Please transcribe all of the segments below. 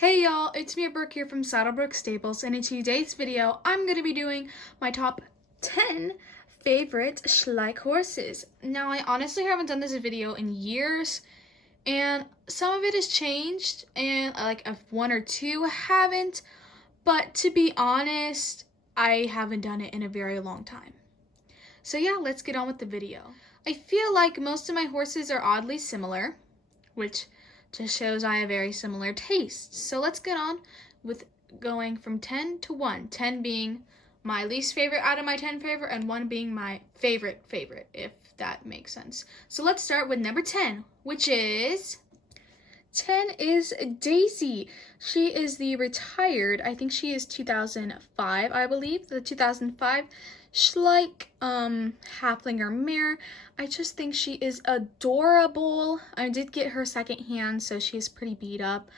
Hey y'all, it's me Brooke here from Saddlebrook Stables, and in today's video, I'm going to be doing my top 10 favorite Schleich horses. Now, I honestly haven't done this video in years, and some of it has changed, and like one or two haven't, but to be honest, I haven't done it in a very long time. So yeah, let's get on with the video. I feel like most of my horses are oddly similar, which just shows I have very similar tastes. So let's get on with going from 10 to 1. 10 being my least favorite out of my 10 favorite, and 1 being my favorite, if that makes sense. So let's start with number 10, which is 10 is Daisy. She is the retired, I think she is 2005, I believe, the 2005 Schleich Halflinger mare. I just think she is adorable. I did get her secondhand, so she's pretty beat up.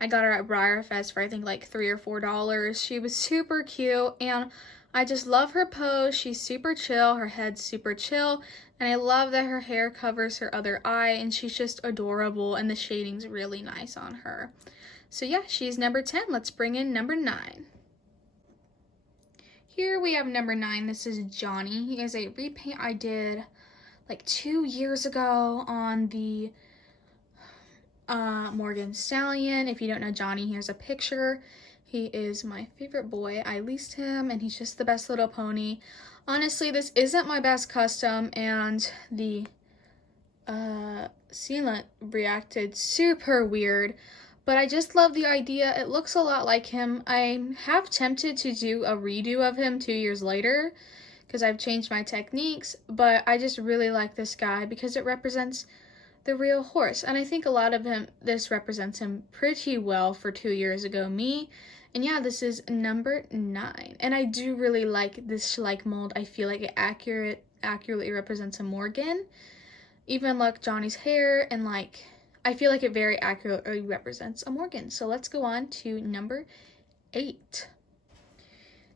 I got her at Briarfest for I think like $3 or $4. She was super cute, and I just love her pose. She's super chill, her head's super chill, and I love that her hair covers her other eye, and she's just adorable, and the shading's really nice on her. So yeah, she's number 10. Let's bring in number 9. Here we have number 9. This is Johnny. He is a repaint I did like 2 years ago on the Morgan Stallion. If you don't know Johnny, here's a picture. He is my favorite boy. I leased him, and he's just the best little pony. Honestly, this isn't my best custom, and the sealant reacted super weird, but I just love the idea. It looks a lot like him. I'm half tempted to do a redo of him 2 years later because I've changed my techniques, but I just really like this guy because it represents the real horse, and I think a lot of this represents him pretty well for 2 years ago me. And yeah, this is number 9, and I do really like this Schleich mold. I feel like it accurately represents a Morgan, even like Johnny's hair, and like I feel like it very accurately represents a Morgan. So let's go on to number 8.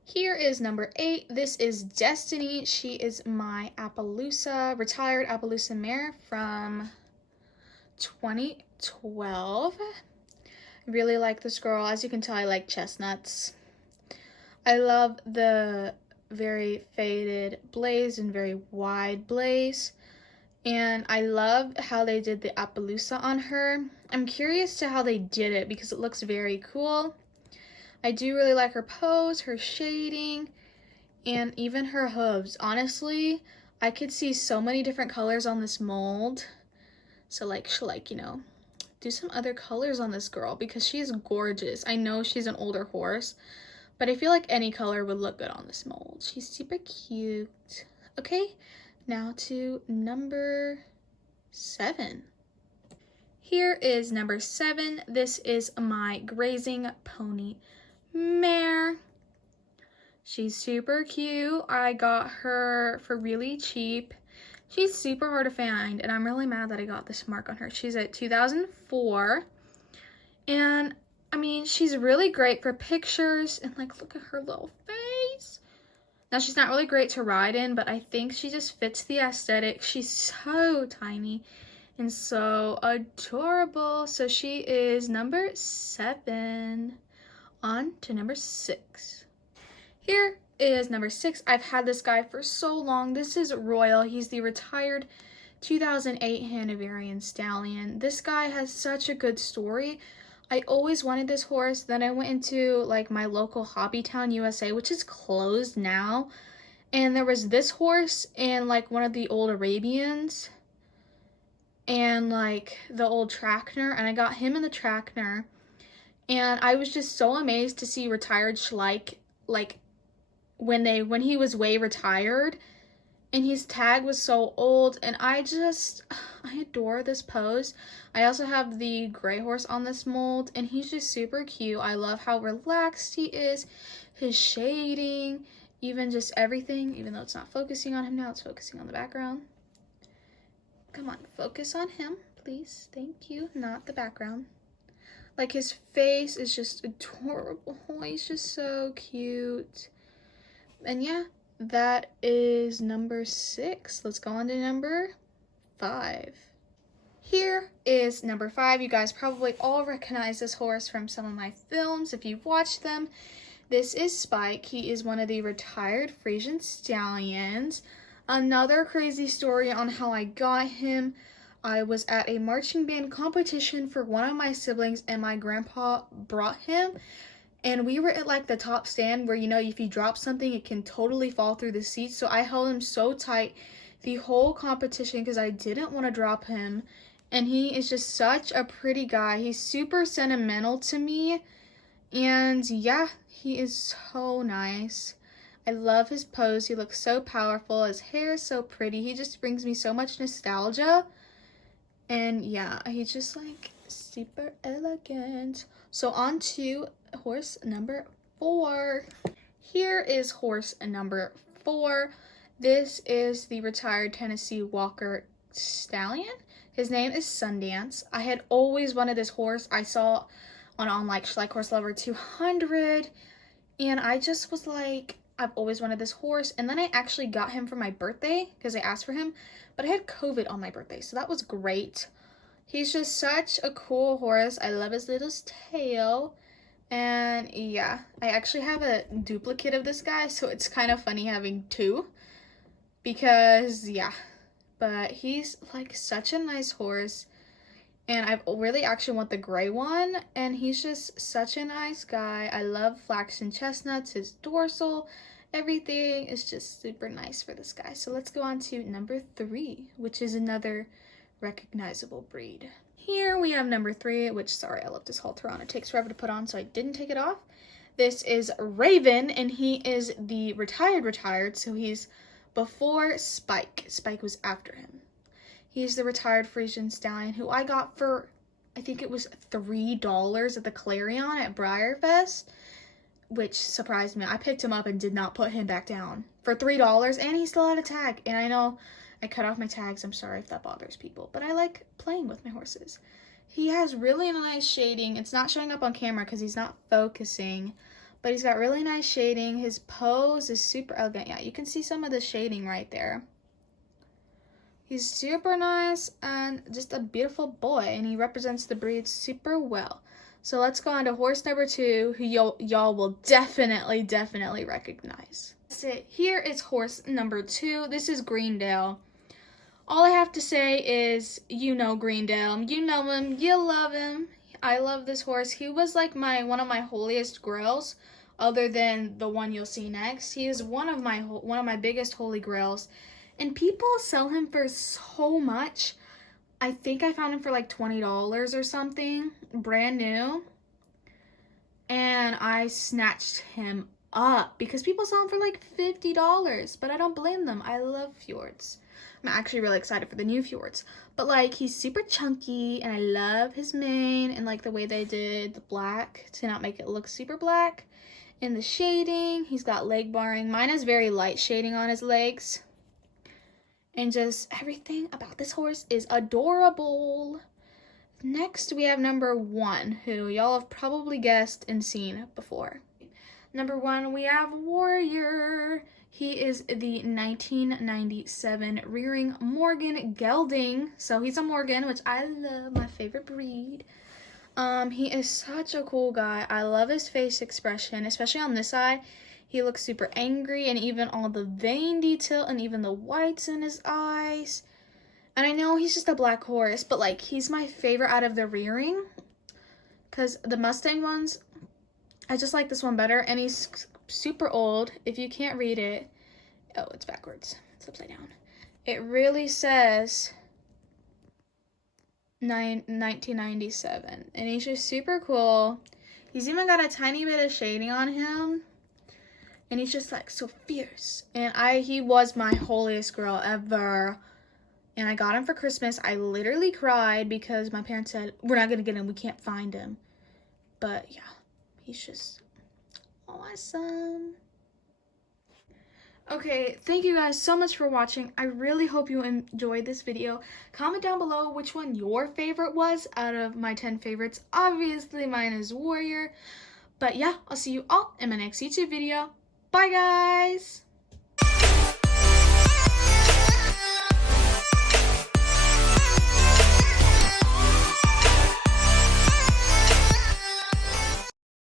Here is number 8. This is Destiny. She is my retired Appaloosa mare from 2012. Really like this girl. As you can tell, I like chestnuts. I love the very faded blaze and very wide blaze, and I love how they did the Appaloosa on her. I'm curious to how they did it because it looks very cool. I do really like her pose, her shading, and even her hooves. Honestly, I could see so many different colors on this mold. So like, you know, do some other colors on this girl because she's gorgeous. I know she's an older horse, but I feel like any color would look good on this mold. She's super cute. Okay, now to number 7. Here is number 7. This is my grazing pony mare. She's super cute. I got her for really cheap. She's super hard to find, and I'm really mad that I got this mark on her. She's at 2004, and I mean, she's really great for pictures, and like, look at her little face. Now, she's not really great to ride in, but I think she just fits the aesthetic. She's so tiny and so adorable. So she is number 7. On to number 6. Here is number 6. I've had this guy for so long. This is Royal. He's the retired 2008 Hanoverian Stallion. This guy has such a good story. I always wanted this horse. Then I went into like my local Hobby Town, USA, which is closed now. And there was this horse and like one of the old Arabians and like the old Trackner. And I got him in the Trackner. And I was just so amazed to see retired Schleich like when he was way retired, and his tag was so old, and I adore this pose. I also have the gray horse on this mold, and he's just super cute. I love how relaxed he is, his shading, even just everything, even though it's not focusing on him now, it's focusing on the background. Come on, focus on him, please. Thank you, not the background. Like, his face is just adorable. He's just so cute. And yeah, that is number 6. Let's go on to number 5. Here is number 5. You guys probably all recognize this horse from some of my films if you've watched them. This is Spike. He is one of the retired Frisian stallions. Another crazy story on how I got him. I was at a marching band competition for one of my siblings and my grandpa brought him. And we were at like the top stand where, you know, if you drop something, it can totally fall through the seats. So I held him so tight the whole competition because I didn't want to drop him. And he is just such a pretty guy. He's super sentimental to me. And yeah, he is so nice. I love his pose. He looks so powerful. His hair is so pretty. He just brings me so much nostalgia. And yeah, he's just like super elegant. So on to horse number 4. Here is horse number 4. This is the retired Tennessee Walker stallion. His name is Sundance. I had always wanted this horse. I saw on like Schleich Horse Lover 200, and I just was like, I've always wanted this horse. And then I actually got him for my birthday because I asked for him, but I had COVID on my birthday, so that was great. He's just such a cool horse. I love his little tail. And yeah, I actually have a duplicate of this guy, so it's kind of funny having 2 because yeah, but he's like such a nice horse. And I really actually want the gray one, and he's just such a nice guy. I love flaxen chestnuts, his dorsal, everything is just super nice for this guy. So let's go on to number 3, which is another recognizable breed. Here we have number 3, which, sorry, I left this halter on. It takes forever to put on, so I didn't take it off. This is Raven, and he is the retired, so he's before Spike. Spike was after him. He's the retired Frisian stallion who I got for, I think it was $3 at the Clarion at Briarfest, which surprised me. I picked him up and did not put him back down for $3, and he still had a tag. And I know I cut off my tags. I'm sorry if that bothers people, but I like playing with my horses. He has really nice shading. It's not showing up on camera because he's not focusing, but he's got really nice shading. His pose is super elegant. Yeah, you can see some of the shading right there. He's super nice and just a beautiful boy, and he represents the breed super well. So let's go on to horse number 2, who y'all will definitely recognize. That's it. Here is horse number 2. This is Greendale. All I have to say is, you know Greendale. You know him. You love him. I love this horse. He was like one of my holiest grails, other than the one you'll see next. He is one of my biggest holy grails. And people sell him for so much. I think I found him for like $20 or something, brand new. And I snatched him up because people sell him for like $50, but I don't blame them. I love fjords. I'm actually really excited for the new fjords. But like, he's super chunky, and I love his mane and like the way they did the black to not make it look super black. And the shading, he's got leg barring. Mine has very light shading on his legs. And just everything about this horse is adorable. Next, we have number 1, who y'all have probably guessed and seen before. Number 1, we have Warrior. He is the 1997 rearing Morgan gelding. So he's a Morgan, which I love, my favorite breed. He is such a cool guy. I love his face expression, especially on this side. He looks super angry, and even all the vein detail and even the whites in his eyes. And I know he's just a black horse, but like, he's my favorite out of the rearing, because the Mustang ones, I just like this one better. And he's super old. If you can't read it, oh, it's backwards. It's upside down. It really says 1997, and he's just super cool. He's even got a tiny bit of shading on him. And he's just like so fierce. And he was my holiest girl ever. And I got him for Christmas. I literally cried because my parents said, we're not going to get him. We can't find him. But yeah, he's just awesome. Okay, thank you guys so much for watching. I really hope you enjoyed this video. Comment down below which one your favorite was out of my 10 favorites. Obviously, mine is Warrior. But yeah, I'll see you all in my next YouTube video. Bye, guys!